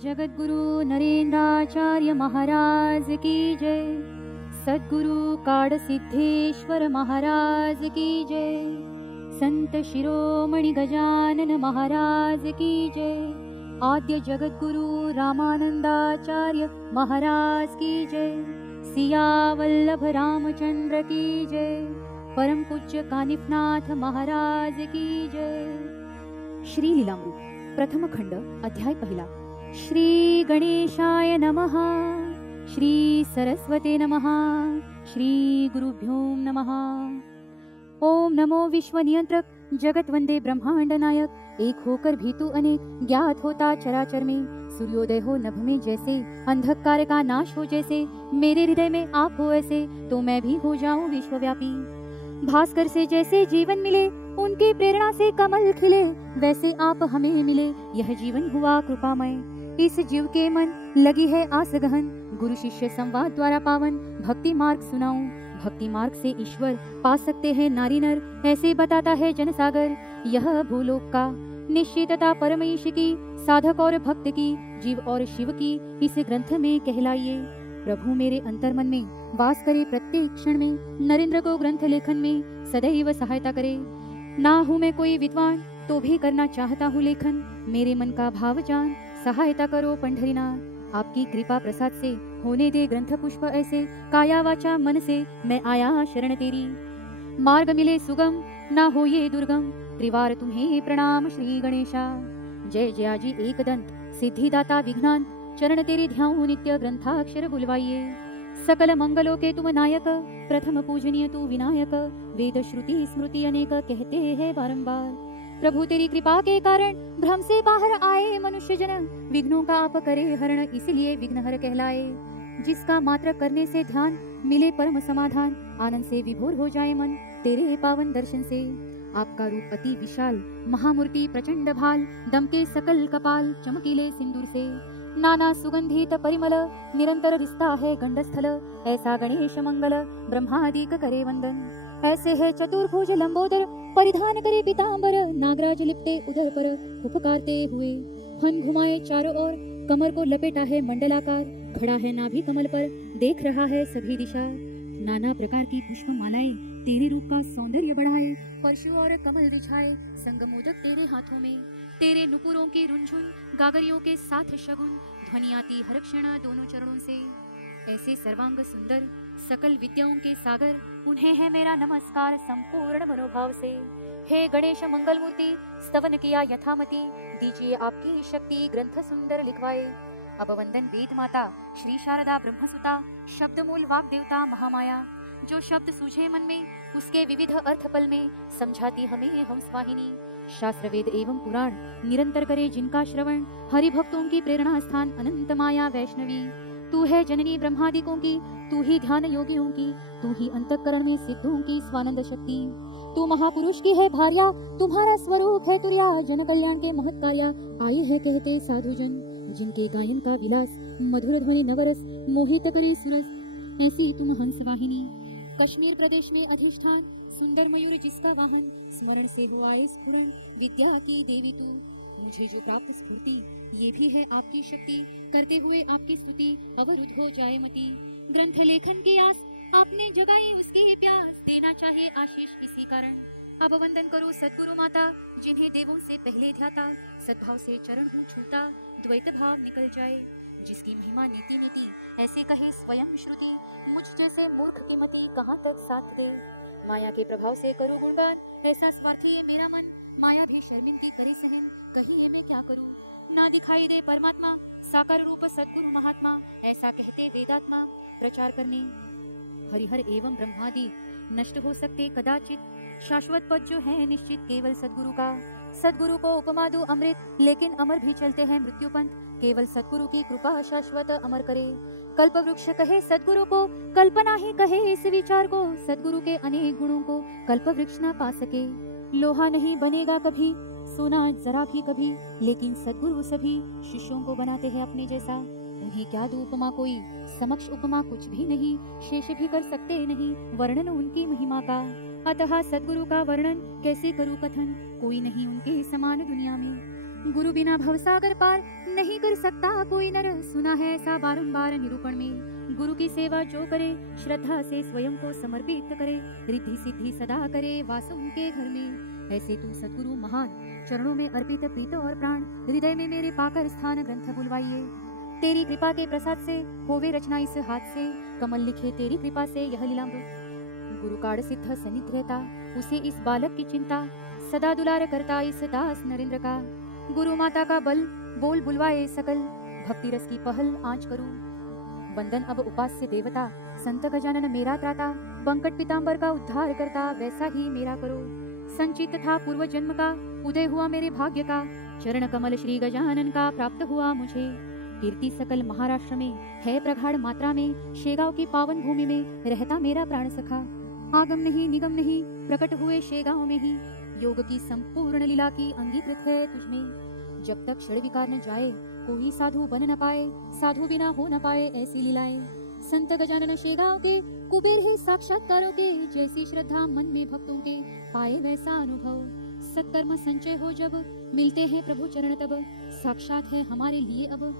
जगद्गुरु नरेंद्राचार्य महाराज की जय। सद्गुरु काड़ सिद्धेश्वर महाराज की जय। संत शिरोमणि गजानन महाराज की जय। आद्य जगद्गुरु रामानंदाचार्य महाराज की जय। सिया वल्लभ रामचंद्र की जय। परम पूज्य कानिफनाथ महाराज की जय। श्री लीलामृत प्रथम खंड अध्याय पहिला। श्री गणेशाय नमः। श्री सरस्वते नमः। श्री गुरुभ्यो नमः। ओम नमो विश्व नियंत्रक जगत वंदे ब्रह्मांड नायक। एक होकर भी तू अनेक ज्ञात होता चराचर में। सूर्योदय हो नभ में जैसे अंधकार का नाश हो जैसे मेरे हृदय में आप हो ऐसे तो मैं भी हो जाऊं विश्वव्यापी। भास्कर से जैसे जीवन मिले उनकी प्रेरणा से कमल खिले वैसे आप हमें मिले यह जीवन हुआ कृपामय। इस जीव के मन लगी है आस गहन गुरु शिष्य संवाद द्वारा पावन भक्ति मार्ग सुनाऊं। भक्ति मार्ग से ईश्वर पा सकते हैं नारी नर ऐसे बताता है जनसागर। यह भूलोक का निश्चितता परमेश की साधक और भक्त की जीव और शिव की इस ग्रंथ में कहलाइए। प्रभु मेरे अंतर्मन में वास करे प्रत्येक क्षण में नरेंद्र को ग्रंथ लेखन में सदैव सहायता करे। ना हूँ मैं कोई विद्वान तो भी करना चाहता हूँ लेखन। मेरे मन का भाव जान सहायता करो पंढरीनाथ। आपकी कृपा प्रसाद से होने दे ग्रंथ पुष्प ऐसे काया वाचा मन से मैं आया शरण तेरी। मार्ग मिले सुगम ना हो ये दुर्गम त्रिवार तुम्हें प्रणाम श्री गणेशा। जय जयाजी एकदंत सिद्धिदाता विघ्नान चरण तेरी ध्याऊं नित्य ग्रंथाक्षर बुलवाइए। सकल मंगलों के तुम नायक प्रथम पूजनीय तू विनायक। वेद श्रुति स्मृति अनेक कहते हैं बारंबार। प्रभु तेरी कृपा के कारण भ्रम से बाहर आए मनुष्य जन विघ्नों का आप करे हरण इसलिए विघ्नहर कहलाए। जिसका मात्र करने से ध्यान मिले परम समाधान आनंद से विभोर हो जाए मन तेरे पावन दर्शन से। आपका रूप अति विशाल महामूर्ति प्रचंड भाल दमके सकल कपाल चमकीले सिंदूर से। नाना सुगंधित परिमल निरंतर रिश्ता है गंडस्थल ऐसा गणेश मंगल ब्रह्मादिक करे वंदन। ऐसे है चतुर्भुज लंबोदर परिधान करे पीतांबर नागराज लिपटे उधर पर उपकारते हुए। फन घुमाए चारों ओर कमर को लपेटा है मंडलाकार खड़ा है नाभि कमल पर देख रहा है सभी दिशा। नाना प्रकार की पुष्प मालाएं तेरे रूप का सौंदर्य बढ़ाए। परशु और कमल बिछाए संगमोदक तेरे हाथों में। तेरे नुपुरों की रुंझुन गागरियों के साथ शगुन ध्वनि आती हर क्षण दोनों चरणों से। ऐसे सर्वांग सुंदर सकल विद्याओं के सागर उन्हें है मेरा नमस्कार संपूर्ण मनोभाव से। हे गणेश मंगल मूर्ति स्तवन किया यथामति दीजिए आपकी शक्ति ग्रंथ सुंदर लिखवाए। अब वंदन वेद माता श्री शारदा ब्रह्मसुता शब्द मूल वाग देवता महामाया। जो शब्द सूझे मन में उसके विविध अर्थ पल में समझाती हमें हंसवाहिनी। शास्त्र वेद एवं पुराण निरंतर करे जिनका श्रवण हरि भक्तों की प्रेरणा स्थान अनंत माया वैष्णवी। तू है जननी ब्रह्मादिकों की तू ही ध्यान योगियों की तू ही अंतःकरण में सिद्धों की स्वानंद शक्ति। तू महापुरुष की है भार्या तुम्हारा स्वरूप है तुर्या जन कल्याण के महत् कार्या आए है कहते साधुजन। जिनके गायन का विलास मधुर ध्वनि नवरस मोहित करे सुरस ऐसी तुम हंस वाहिनी। कश्मीर प्रदेश में अधिष्ठान सुंदर मयूर जिसका वाहन स्मरण से हो आए स्फुरन विद्या की देवी तू। मुझे जो प्राप्त स्फूर्ति ये भी है आपकी शक्ति करते हुए आपकी स्तुति अवरुद्ध हो जाए मति। ग्रंथ लेखन की आस आपने जगाई उसकी प्यास देना चाहे आशीष इसी कारण। अब वंदन करो सद्गुरु माता जिन्हें देवों से पहले ध्याता सद्भाव से चरण हूँ छूता द्वैत भाव निकल जाए। जिसकी महिमा नीति नीति ऐसे कहे स्वयं श्रुति मुझ जैसे मूर्ख की मति कहाँ तक साथ दे। माया के प्रभाव से करूँ गुणगान ऐसा स्वार्थी है मेरा मन माया भी शर्मिंदगी करे सहन कहीं ये मैं क्या करूँ। ना दिखाई दे परमात्मा साकार रूप सद्गुरु महात्मा ऐसा कहते वेदात्मा प्रचार करने। हरिहर एवं ब्रह्मादि नष्ट हो सकते कदाचित शाश्वत पद जो है निश्चित केवल सद्गुरु का। सद्गुरु को उपमा दो अमृत लेकिन अमर भी चलते हैं मृत्युपंथ केवल सद्गुरु की कृपा शाश्वत अमर करे। कल्प वृक्ष कहे सद्गुरु को कल्पना ही कहे इस विचार को। सद्गुरु के अनेक गुणों को कल्प वृक्ष न पा सके। लोहा नहीं बनेगा कभी सोना जरा भी कभी लेकिन सद्गुरु सभी शिष्यों को बनाते हैं अपने जैसा। उन्हें क्या दो उपमा कोई समक्ष उपमा कुछ भी नहीं शेष भी कर सकते नहीं वर्णन उनकी महिमा का। अतः सद्गुरु का वर्णन कैसे करूं कथन कोई नहीं उनके समान दुनिया में। गुरु बिना भवसागर पार नहीं कर सकता कोई नर, सुना है ऐसा बारंबार निरूपण में। गुरु की सेवा जो करे, श्रद्धा से स्वयं को समर्पित करे, रिद्धि सिद्धि सदा करे वास उनके घर में। ऐसे तुम सद्गुरु महान, चरणों में अर्पित प्रीत और प्राण, हृदय में मेरे पाकर स्थान ग्रंथ बुलवाइए। तेरी कृपा के प्रसाद से होवे रचना इस हाथ से, कमल लिखे तेरी कृपा से यह लीलामृत। गुरु काढ़ सिद्ध सनिध रहता, उसे इस बालक की चिंता, सदा दुलार करता इस दास नरेंद्र का। गुरु माता का बल बोल बुलवाए सकल, भक्ति रस की पहल आँच करूं। वंदन अब उपास्य देवता, संत गजानन मेरा त्राता, बंकट पीतांबर का उद्धार करता, वैसा ही मेरा करो। संचित था पूर्व जन्म का, उदय हुआ मेरे भाग्य का, चरण कमल श्री गजानन का प्राप्त हुआ मुझे। कीर्ति सकल महाराष्ट्र में है प्रगाढ़ मात्रा में, शेगांव की पावन भूमि में रहता मेरा प्राण सखा। आगम नहीं निगम नहीं प्रकट हुए शेगांव में ही, योग की संपूर्ण लीला की अंगीकृत है तुझमें। जब तक क्षण विकार न जाए, कोई साधु बन न पाए, साधु बिना हो न पाए ऐसी लीलाएं। संत गजानन शेगांव के कुबेर है साक्षात्कारों के, जैसी श्रद्धा मन में भक्तों के पाए वैसा अनुभव। सत्कर्म संचय हो जब मिलते हैं प्रभु चरण, तब साक्षात है हमारे लिए अब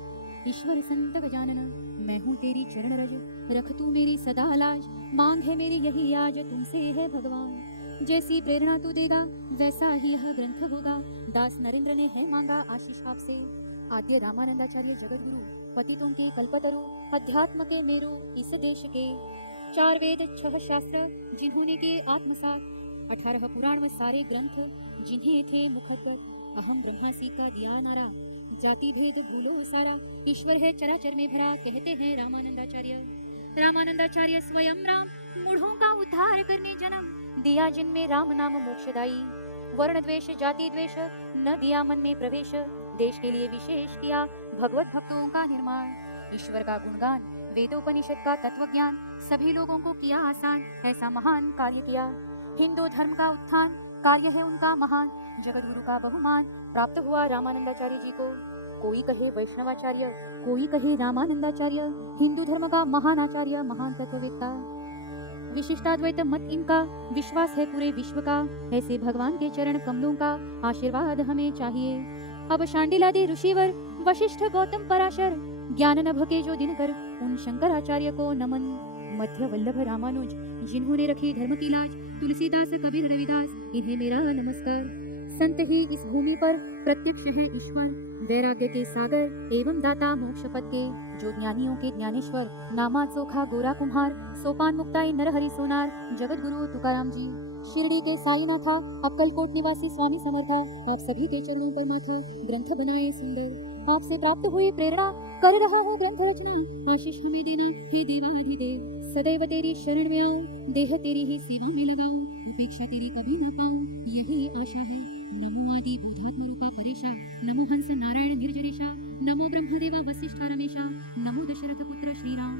ईश्वर संत गजानन। मैं हूँ तेरी चरण रज, रख तू मेरी सदा लाज, मांग है मेरी यही आज तुमसे है भगवान। जैसी प्रेरणा तू देगा वैसा ही यह ग्रंथ होगा, दास नरेंद्र ने है मांगा आशीष आपसे। आद्य रामानंदाचार्य जगतगुरु, पतितों के कल्पतरु, अध्यात्म के मेरु इस देश के। 4 वेद 6 शास्त्र जिन्होंने के आत्मसात, 18 पुराण व सारे ग्रंथ जिन्हें थे मुखद्गत। अहम ब्रह्मासी का दिया नारा, जाति भेद भूलो सारा, ईश्वर है चराचर में भरा, कहते हैं रामानंदाचार्य। रामानंदाचार्य स्वयं राम, मूढ़ों का उद्धार करने जन्म दिया, जिनमें राम नाम मोक्षदायी। वर्ण द्वेष जाति द्वेष न दिया मन में प्रवेश, देश के लिए विशेष किया भगवत भक्तों का निर्माण। ईश्वर का गुणगान, वेदोपनिषद का तत्व ज्ञान, सभी लोगों को किया आसान, ऐसा महान कार्य किया। हिंदू धर्म का उत्थान, कार्य है उनका महान, जगतगुरु का बहुमान प्राप्त हुआ रामानंदाचार्य जी को। कोई कहे वैष्णवाचार्य, कोई कहे रामानंदाचार्य, हिंदू धर्म का महान आचार्य, महान तत्ववेत्ता। विशिष्टाद्वैत मत इनका, विश्वास है पूरे विश्व का, ऐसे भगवान के चरण कमलों का आशीर्वाद हमें चाहिए। अब शांडिलादि ऋषिवर, वशिष्ठ गौतम पराशर, ज्ञान नभ के जो दिनकर, उन शंकराचार्य को नमन। मध्य वल्लभ रामानुज, जिन्होंने रखी धर्म की लाज, तुलसीदास कबीर रविदास, इन्हें मेरा नमस्कार। संत ही इस भूमि पर प्रत्यक्ष है ईश्वर, वैराग्य के सागर एवं दाता मोक्ष पद के, जो ज्ञानियों के ज्ञानेश्वर, नामा चोखा गोरा कुम्हार, सोपान मुक्ताई नरहरि सोनार, जगत गुरु तुकाराम जी। शिरडी के साईनाथा, अक्कलकोट निवासी स्वामी समर्था, आप सभी के चरणों पर माथा, ग्रंथ बनाए सुंदर। आपसे प्राप्त हुई प्रेरणा कर रहा हूँ ग्रंथ रचना, आशीष हमें देना हे देवाधिदेव। सदैव तेरी शरण में आऊं, देह तेरी ही सेवा में लगाऊं, उपेक्षा तेरी कभी ना पाऊं, यही आशा है। नमो आदि बोधात्म रूपा परेशा, नमो हंस नारायण निर्जरेशा, नमो ब्रह्मदेवा वसिष्ठा रमेशा, नमो दशरथ पुत्र श्री राम।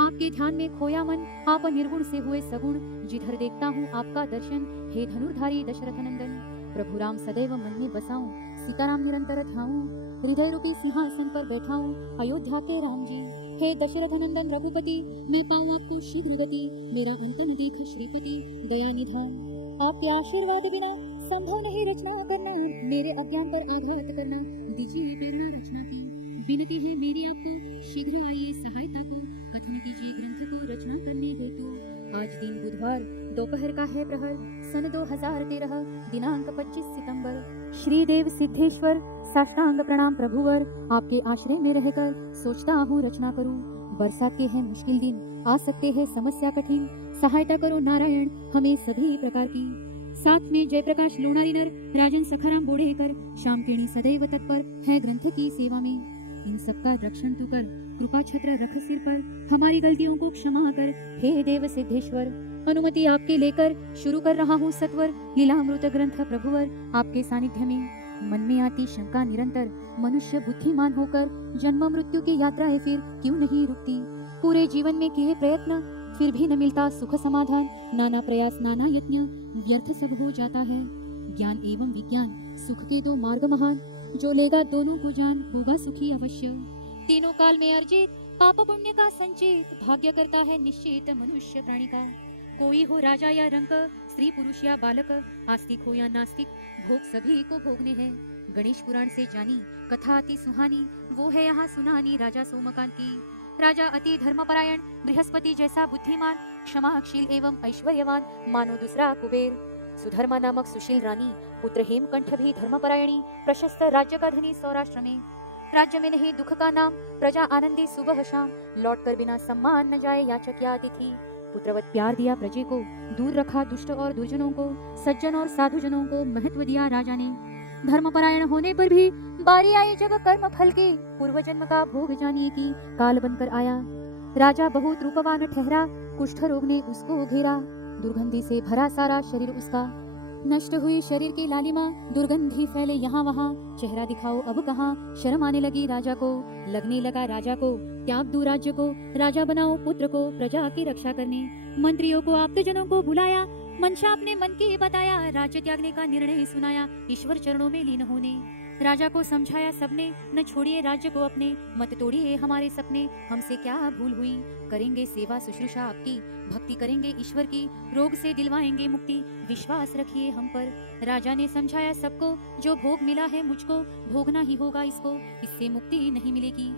आपके ध्यान में खोया मन, आप निर्गुण से हुए सगुण, जिधर देखता हूँ आपका दर्शन, हे धनुर्धारी दशरथ नंदन। प्रभु राम सदैव मन में बसाऊं, सीताराम निरंतर ध्याऊं, हृदय रूपी सिंहासन पर बैठाऊं, अयोध्या के राम जी। हे दशरथ नंदन रघुपति, मैं पाऊं आपको शीघ्र गति, मेरा अंत न देख श्रीपति, दया निधान। आपके आशीर्वाद बिना संभव नहीं रचना करना, मेरे अज्ञान पर आघात करना, दीजिए प्रेरणा रचना की। विनती है मेरी आपको, शीघ्र आइए सहायता को, कथन कीजिए ग्रंथ को रचना करने हेतु। आज दिन बुधवार, दोपहर का है प्रहर, सन 2013, दिनांक 25 सितंबर। श्री देव सिद्धेश्वर, साष्टांग प्रणाम प्रभुवर, आपके आश्रय में रहकर सोचता हूँ रचना करूँ। बरसात के हैं मुश्किल दिन, आ सकते हैं समस्या कठिन, सहायता करो नारायण हमें सभी प्रकार की। साथ में जयप्रकाश लोणारी नर, राजन सखाराम बोड़ेकर, श्याम केणी सदैव तत्पर है ग्रंथ की सेवा में। इन सबका रक्षण तू कर, कृपा छत्र रख सिर पर, हमारी गलतियों को क्षमा कर हे देव सिद्धेश्वर। अनुमति आपके लेकर शुरू कर रहा हूँ सत्वर, लीलामृत ग्रंथ प्रभुवर, आपके सानिध्य में। मन में आती शंका निरंतर, मनुष्य बुद्धिमान होकर जन्म मृत्यु की यात्राएं फिर क्यों नहीं रुकती। पूरे जीवन में किए प्रयत्न फिर भी न मिलता सुख समाधान, नाना प्रयास नाना यत्न व्यर्थ सब हो जाता है। ज्ञान एवं विज्ञान सुख के दो मार्ग महान, जो लेगा दोनों को जान होगा सुखी अवश्य। तीनों काल में अर्जित पाप पुण्य का संचित, भाग्य करता है निश्चित मनुष्य प्राणी का। कोई हो राजा या रंक, स्त्री पुरुष या बालक, आस्तिक हो या नास्तिक, भोग सभी को भोगने हैं। गणेश पुराण से जानी कथा अति सुहानी, वो है यहाँ सुनानी राजा सोमकांत की। राजा अति धर्मपरायण, बृहस्पति जैसा बुद्धिमान, क्षमाशील एवं ऐश्वर्यवान, मानो दूसरा कुबेर। सुधर्मा नामक सुशील रानी, पुत्र हेमकंठ भी धर्मपरायणी, प्रशस्त राज्य का धनी सौराष्ट्र में। राज्य में नहीं दुख का नाम, प्रजा आनंदी सुबह शाम, लौट कर बिना सम्मान न जाए याचक या अतिथि। पुत्रवत प्यार दिया प्रजे को, दूर रखा दुष्ट और दुर्जनों को, सज्जन और साधुजनों को महत्व दिया राजा ने। धर्मपरायण होने पर भी बारी आई जब कर्म फल की, पूर्व जन्म का भोग जानिए की काल बनकर आया। राजा बहुत रूपवान ठहरा, कुष्ठ रोग ने उसको घेरा, दुर्गंधि से भरा सारा शरीर उसका। नष्ट हुई शरीर की लालिमा, दुर्गंधि फैले यहाँ वहाँ, चेहरा दिखाओ अब कहाँ, शर्म आने लगी राजा को। लगने लगा राजा को, त्याग दो राज्य को, राजा बनाओ पुत्र को प्रजा की रक्षा करने। मंत्रियों को आप्तजनों को बुलाया, मंशा अपने मन की बताया, राज्य त्यागने का निर्णय सुनाया, ईश्वर चरणों में लीन होने। राजा को समझाया सबने, न छोड़िए राज्य को अपने, मत तोड़िए हमारे सपने, हमसे क्या भूल हुई, करेंगे सेवा शुश्रूषा आपकी, भक्ति करेंगे ईश्वर की, रोग से दिलवाएंगे मुक्ति, विश्वास रखिए हम पर। राजा ने समझाया सबको, जो भोग मिला है मुझको, भोगना ही होगा इसको, इससे मुक्ति नहीं मिलेगी।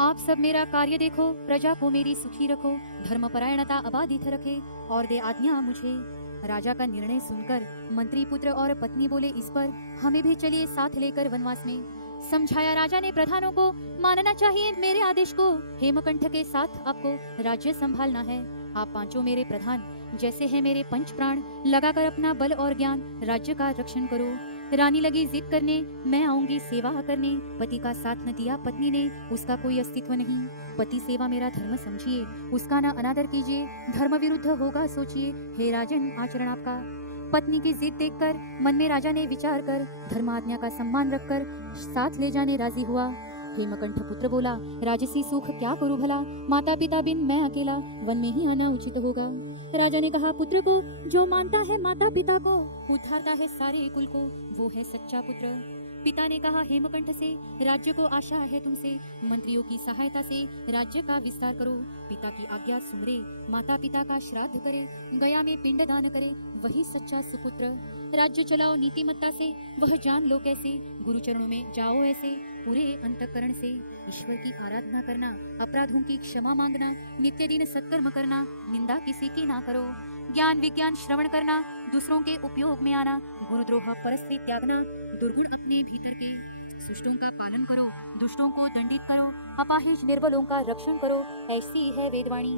आप सब मेरा कार्य देखो, प्रजा को मेरी सुखी रखो, धर्मपरायणता अबाधित रखे और दे आज्ञा मुझे। राजा का निर्णय सुनकर मंत्री पुत्र और पत्नी बोले, इस पर हमें भी चलिए साथ लेकर वनवास में। समझाया राजा ने प्रधानों को, मानना चाहिए मेरे आदेश को, हेमकंठ के साथ आपको राज्य संभालना है। आप पांचों मेरे प्रधान, जैसे है मेरे पंच प्राण, लगाकर अपना बल और ज्ञान राज्य का रक्षण करो। रानी लगी जिद करने, मैं आऊंगी सेवा करने, पति का साथ न दिया पत्नी ने, उसका कोई अस्तित्व नहीं। पति सेवा मेरा धर्म समझिए, उसका न अनादर कीजिए, धर्म विरुद्ध होगा सोचिए, हे राजन आचरण आपका। पत्नी की जिद देखकर मन में राजा ने विचार कर, धर्म आज्ञा का सम्मान रखकर साथ ले जाने राजी हुआ। हेमकंठ पुत्र बोला, राजसी सुख क्या करूं भला, माता पिता बिन मैं अकेला, वन में ही आना उचित होगा। राजा ने कहा, पुत्र को जो मानता है माता पिता को, उद्धारता है सारे कुल को, वो है सच्चा पुत्र। पिता ने कहा हेमकंठ से, राज्य को आशा है तुमसे, मंत्रियों की सहायता से राज्य का विस्तार करो। पिता की आज्ञा सुमरे, माता पिता का श्राद्ध करे, गया में पिंड दान करे, वही सच्चा सुपुत्र। राज्य चलाओ नीतिमत्ता से, वह जान लो कैसे, गुरु चरणों में जाओ ऐसे, पूरे अंतःकरण से। ईश्वर की आराधना करना, अपराधों की क्षमा मांगना, नित्य दिन सत्कर्म करना, निंदा किसी की ना करो, ज्ञान विज्ञान श्रवण करना, दूसरों के उपयोग में आना, गुरुद्रोह परस्त्री त्यागना, दुर्गुण अपने भीतर के, शिष्टों का पालन करो, दुष्टों को दंडित करो, अपाहिज निर्बलों का रक्षण करो, ऐसी है वेदवाणी।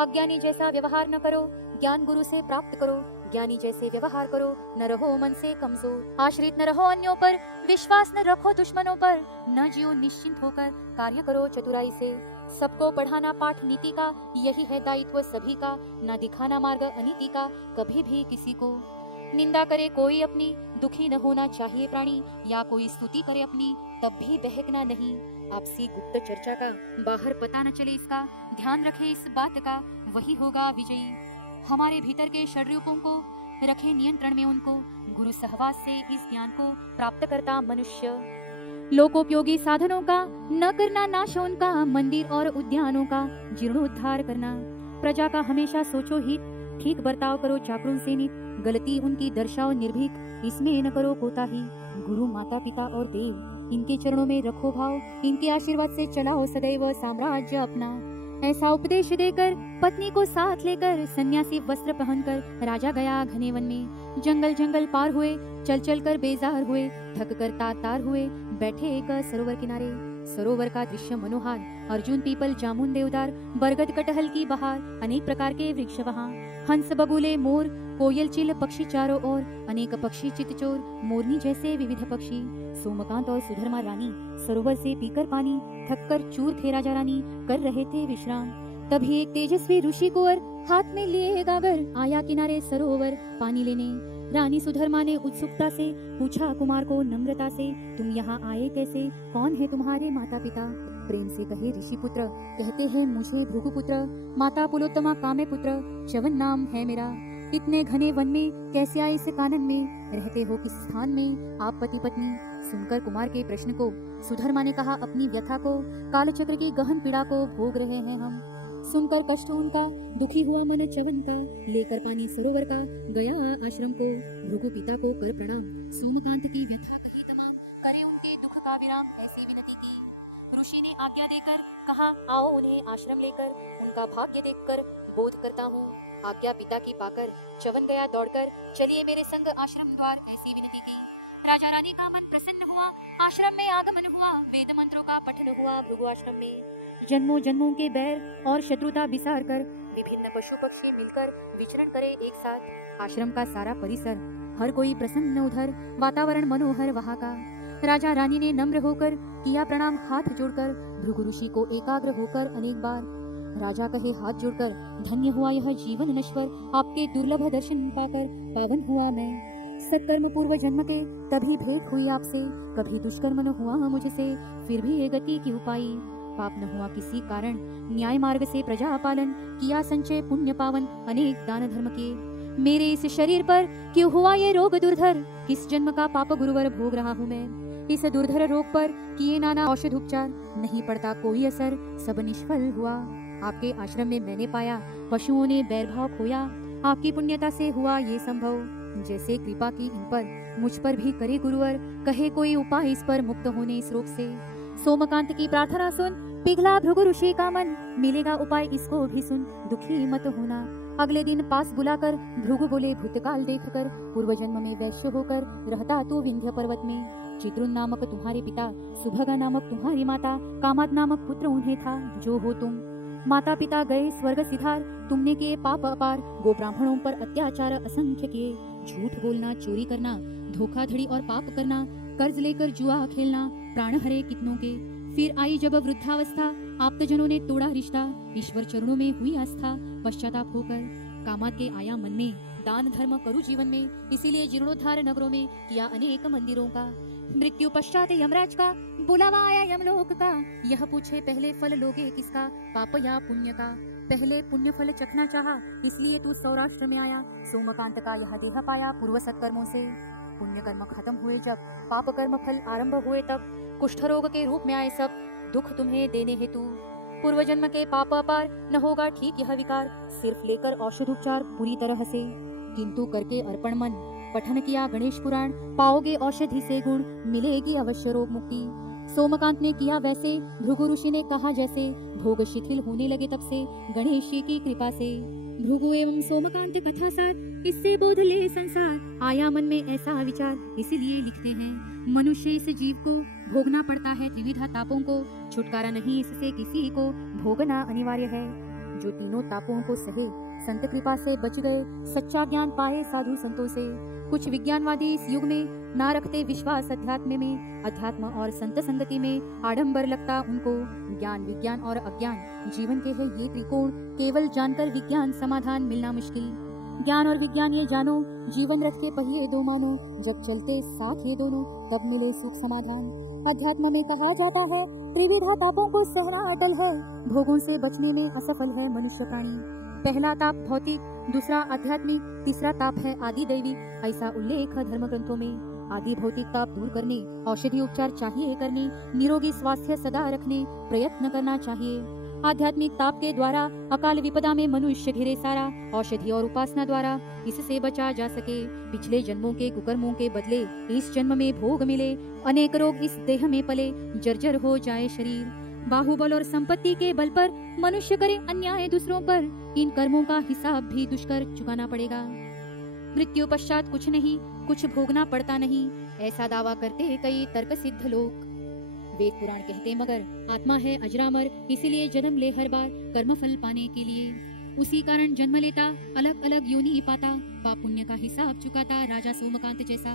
अज्ञानी जैसा व्यवहार न करो, ज्ञान गुरु से प्राप्त करो, ज्ञानी जैसे व्यवहार करो, न रहो मन से कमजोर, आश्रित न रहो अन्यों पर, विश्वास न रखो दुश्मनों पर, न जियो निश्चिंत होकर, कार्य करो चतुराई से। सबको पढ़ाना पाठ नीति का, यही है दायित्व सभी का, न दिखाना मार्ग अनीति का, कभी भी किसी को। निंदा करे कोई अपनी, दुखी न होना चाहिए प्राणी, या कोई स्तुति करे अपनी, तब भी बहकना नहीं। आपसी गुप्त चर्चा का बाहर पता न चले इसका, ध्यान रखे इस बात का, वही होगा विजयी। हमारे भीतर के षड्रूपों को रखे नियंत्रण में उनको, गुरु सहवास से इस ज्ञान को प्राप्त करता मनुष्य। लोकोपयोगी साधनों का न करना नाश उनका, मंदिर और उद्यानों का जीर्णोद्धार करना। प्रजा का हमेशा सोचो हित, ठीक बर्ताव करो चाकरों से नित, गलती उनकी दर्शाओ निर्भीक, इसमें न करो कोताही। गुरु माता पिता और देव, इनके चरणों में रखो भाव, इनके आशीर्वाद से चलाओ सदैव साम्राज्य अपना। ऐसा उपदेश देकर पत्नी को साथ लेकर, सन्यासी वस्त्र पहनकर राजा गया घने वन में। जंगल जंगल पार हुए, चल चल कर बेजार हुए, थक कर तार हुए, बैठे एक सरोवर किनारे। सरोवर का दृश्य मनोहार, अर्जुन पीपल जामुन देवदार, बरगद कटहल की बहार, अनेक प्रकार के वृक्ष वहाँ, हंस बगुले मोर, कोयल चिल पक्षी चारों ओर, अनेक पक्षी चितचोर, मोरनी जैसे विविध पक्षी। सोमकांत और सुधर्मा रानी सरोवर से पीकर पानी, थक कर चूर थे राजा रानी, कर रहे थे विश्राम। तभी एक तेजस्वी ऋषि कुंवर, हाथ में लिए गागर, आया किनारे सरोवर पानी लेने। रानी सुधर्मा ने उत्सुकता से पूछा कुमार को नम्रता से, तुम यहाँ आए कैसे, कौन है तुम्हारे माता पिता। प्रेम से कहे ऋषि पुत्र, कहते हैं मुझे भृगुपुत्र, माता पुलोत्तमा काम्य पुत्र, च्यवन नाम है मेरा। इतने घने वन में कैसे आए इस कानन में, रहते हो किस स्थान में आप पति पत्नी। सुनकर कुमार के प्रश्न को सुधर्मा ने कहा अपनी व्यथा को, कालचक्र की गहन पीड़ा को भोग रहे हैं हम। सुनकर कष्ट उनका, दुखी हुआ मन च्यवन का, लेकर पानी सरोवर का गया आश्रम को। भृगु पिता को कर प्रणाम, सोमकांत की व्यथा कही तमाम, करे का विराम ऐसी विनती की। ऋषि ने आज्ञा देकर कहा, आओ उन्हें आश्रम लेकर, उनका भाग्य देखकर बोध करता हूँ। आज्ञा पिता की पाकर च्यवन गया दौड़कर, चलिए मेरे संग आश्रम द्वार, ऐसी विनती की। राजा रानी का मन प्रसन्न हुआ, आश्रम में आगमन हुआ, वेद मंत्रों का पठन हुआ। भृगु आश्रम में जन्मों जन्मों के बैर और शत्रुता बिसार कर विभिन्न पशु पक्षी मिलकर विचरण करे एक साथ। आश्रम का सारा परिसर, हर कोई प्रसन्न उधर, वातावरण मनोहर वहाँ का। राजा रानी ने नम्र होकर किया प्रणाम हाथ जोड़कर, भृगु ऋषि को एकाग्र होकर अनेक बार। राजा कहे हाथ जोड़कर, धन्य हुआ यह जीवन नश्वर, आपके दुर्लभ दर्शन पाकर पावन हुआ मैं। सत्कर्म पूर्व जन्म के तभी भेंट हुई आपसे, कभी दुष्कर्म न हुआ मुझसे, फिर भी ये गति की उपाई। पाप न हुआ किसी कारण, न्याय मार्ग से प्रजा पालन, किया संचय पुण्य पावन, अनेक दान धर्म किए। मेरे इस शरीर पर क्यों हुआ ये रोग दुर्धर, किस जन्म का पाप गुरुवर भोग रहा हूँ मैं। इस दुर्धर रोग पर किए नाना औषध उपचार, नहीं पड़ता कोई असर, सब निष्फल हुआ। आपके आश्रम में मैंने पाया, पशुओं ने बैरभाव खोया, आपकी पुण्यता से हुआ ये संभव। जैसे कृपा की इन पर मुझ पर भी करे गुरुवर, कहे कोई उपाय इस पर मुक्त होने इस रोग से। सोमकांत की प्रार्थना सुन, पिघला भृगु ऋषि का मन, मिलेगा उपाय इसको भी सुन, दुखी मत होना। अगले दिन पास बुलाकर भृगु बोले, भूतकाल देखकर पूर्व जन्म में वैश्य होकर रहता तू विंध्य पर्वत में। चित्रुन नामक तुम्हारे पिता, सुभगा नामक तुम्हारी माता, कामाद नामक पुत्र उन्हें था जो हो तुम। माता पिता गए स्वर्ग सिधार, तुमने किए पाप अपार, गो ब्राह्मणों पर अत्याचार असंख्य किए। झूठ बोलना, चोरी करना, धोखाधड़ी और पाप करना, कर्ज लेकर जुआ खेलना, प्राण हरे कितनों के। फिर आई जब वृद्धावस्था, आप्तजनों ने तोड़ा रिश्ता, ईश्वर चरणों में हुई आस्था, पश्चाताप होकर कामाद के आया मन में, दान धर्म करूं जीवन में, इसीलिए जीर्णोद्धार नगरों में किया अनेक मंदिरों का। मृत्यु पश्चात यमराज का बुलावा आया यमलोक का, यह पूछे पहले फल लोगे किसका, पाप या पुण्य का। पहले पुण्य फल चखना चाहा, इसलिए तू सौराष्ट्र में आया। सोमकांत का यह देह पाया पूर्व सत्कर्मों से, पुण्य कर्म खत्म हुए जब, पाप कर्म फल आरंभ हुए तब। कुष्ठ रोग के रूप में आए सब, दुख तुम्हें देने हेतु। पूर्व जन्म के पाप अपार, न होगा ठीक यह विकार, सिर्फ लेकर औषध उपचार पूरी तरह से। किंतु करके अर्पण मन, पठन किया गणेश पुराण, पाओगे औषधि से गुण, मिलेगी अवश्य रोग मुक्ति। सोमकांत ने किया वैसे, भृगु ऋषि ने कहा जैसे, भोग शिथिल होने लगे तब से गणेश जी की कृपा से। भृगु एवं सोमकांत कथा सार, इससे बोध ले संसार, आया मन में ऐसा विचार, इसीलिए लिखते हैं। मनुष्य इस जीव को भोगना पड़ता है त्रिविधा तापों को, छुटकारा नहीं इससे किसी को, भोगना अनिवार्य है। जो तीनों तापों को सहे, संत कृपा से बच गए, सच्चा ज्ञान पाए साधु संतों से। कुछ विज्ञानवादी इस युग में ना रखते विश्वास अध्यात्म में, अध्यात्म और संत संगति में आडंबर लगता उनको। ज्ञान विज्ञान और अज्ञान जीवन के है ये त्रिकोण, केवल जानकर विज्ञान समाधान मिलना मुश्किल। ज्ञान और विज्ञान ये जानो, जीवन रथ के पहिए दो मानो, जब चलते साथ ये दोनों तब मिले सुख समाधान। अध्यात्म में कहा जाता है, त्रिविधा तापों को सहना अटल है, भोगों से बचने में असफल है मनुष्य प्राणी। पहला ताप भौतिक, दूसरा आध्यात्मिक, तीसरा ताप है आदि दैविक, ऐसा उल्लेख धर्म ग्रंथों में। आदि भौतिक ताप दूर करने औषधि उपचार चाहिए करने, निरोगी स्वास्थ्य सदा रखने प्रयत्न करना चाहिए। आध्यात्मिक ताप के द्वारा अकाल विपदा में मनुष्य घिरे सारा, औषधि और उपासना द्वारा इससे बचा जा सके। पिछले जन्मों के कुकर्मों के बदले इस जन्म में भोग मिले, अनेक रोग इस देह में पले, जर्जर हो जाए शरीर। बाहुबल और संपत्ति के बल पर मनुष्य करे अन्याय दूसरों पर, इन कर्मों का हिसाब भी दुष्कर चुकाना पड़ेगा। मृत्यु पश्चात कुछ नहीं, कुछ भोगना पड़ता नहीं, ऐसा दावा करते कई तर्क सिद्ध लोग। वेद पुराण कहते मगर आत्मा है अजरामर, इसीलिए जन्म ले हर बार कर्म फल पाने के लिए। उसी कारण जन्म लेता, अलग अलग योनि पाता, पाप पुण्य का हिसाब चुकाता राजा सोमकांत जैसा।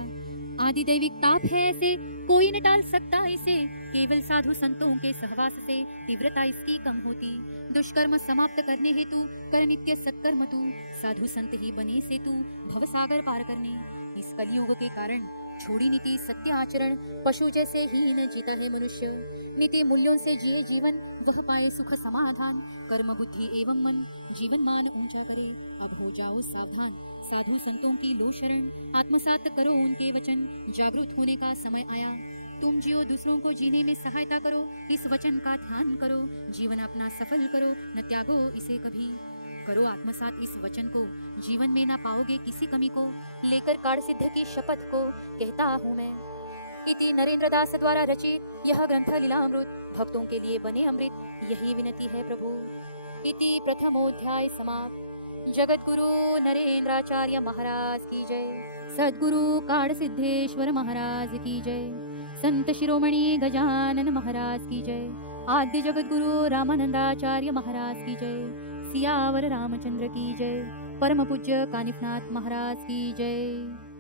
आदि दैविक ताप है ऐसे, कोई न टाल सकता इसे, केवल साधु संतों के सहवास से तीव्रता इसकी कम होती। दुष्कर्म समाप्त करने हेतु कर नित्य सत्कर्म तू, साधु संत ही बने से तू भव सागर पार करने। इस कलयुग के कारण छोड़ी नीति सत्य आचरण, पशु जैसे हीन जीता है मनुष्य। नीति मूल्यों से जिए जीवन, वह पाए सुख समाधान। कर्म बुद्धि एवं मन, जीवन मान ऊंचा करे, अब हो जाओ सावधान। साधु संतों की लो शरण, आत्मसात करो उनके वचन, जागरूक होने का समय आया। तुम जियो दूसरों को जीने में सहायता करो, इस वचन का ध्यान करो, जीवन अपना सफल करो, न त्यागो इसे कभी। करो आत्मसात इस वचन को, जीवन में ना पाओगे किसी कमी को, लेकर काल सिद्ध की शपथ को कहता हूँ मैं। इति नरेंद्रदास द्वारा रचित यह ग्रंथ लीलामृत भक्तों के लिए बने अमृत, यही विनती है प्रभु। इति प्रथमोध्याय समाप्त। जगत गुरु नरेंद्राचार्य महाराज की जय। सद्गुरु काड़ सिद्धेश्वर महाराज की जय। संत शिरोमणि गजानन महाराज की जय। आद्य जगत गुरु रामानंदाचार्य महाराज की जय। सियावर रामचंद्र की जय। परम पूज्य कानिफनाथ महाराज की जय।